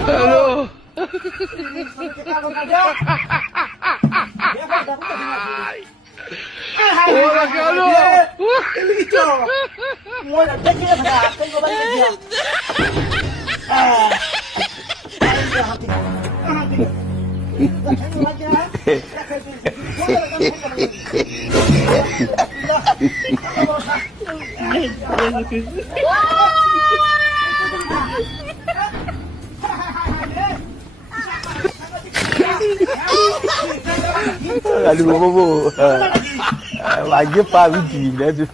Halo. Hola, Carlos. Listo. Bueno, te quieres acá. Tengo varias. Aduh, bobo. Wajib Pak Wiji dah tu.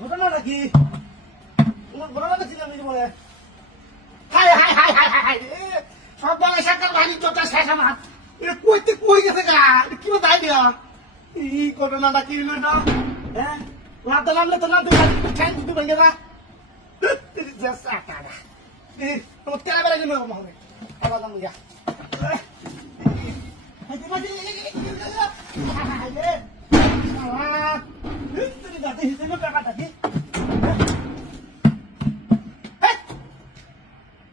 ঘটনাটা কি ঘটনাটা ছিল আমি বলে high high high high high high সব বাংলা সরকার বাড়ি চোটা শেষ আমার এটা কইতে কই গেছে গা কি বাই দিয়া এই ঘটনাটা কি হলো না হ্যাঁ লাভ নামলে তো না তুমি ঠ্যাং দিতে ভেঙে না জাস্ট আটাটা এই তো তেরা বেলা গেল হবে আবার দাম গিয়া হাই বাজি হাই রে সালা তুই দাতে হিসেবে টাকাটা কি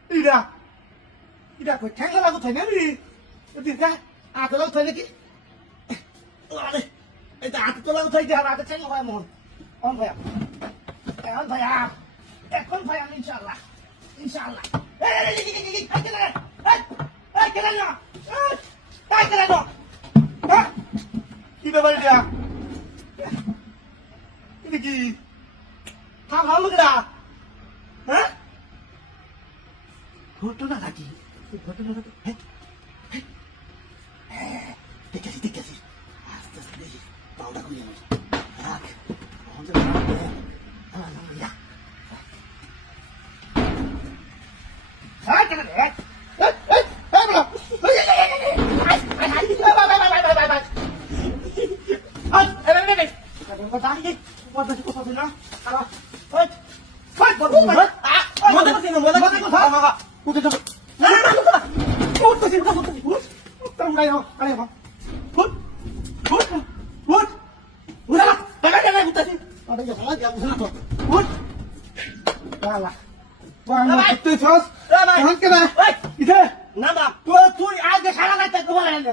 ইরা ইরা কই ঠ্যাঙ্গা লাগু থাই না রে দিদা আতে লাগু থাই নাকি আরে এটা আতে তো লাগু থাই যা আতে ঠ্যাঙ্গা হয় মন অন ভাইয়া এখন ভাইয়া এখন ভাইয়া ইনশাআল্লাহ ইনশাআল্লাহ এই কেন এই কেন না এই কেন না কি ব্যাপার এটা এটা কি থাম হালু কেডা হ্যাঁ ঘটনাটা কি ঘটনাটা দেখেছি দেখেছি আস্তে আস্তে দেখি পাউডার খুঁজে নেই রাখ তুই আগে সারা রাত ঘুমালেন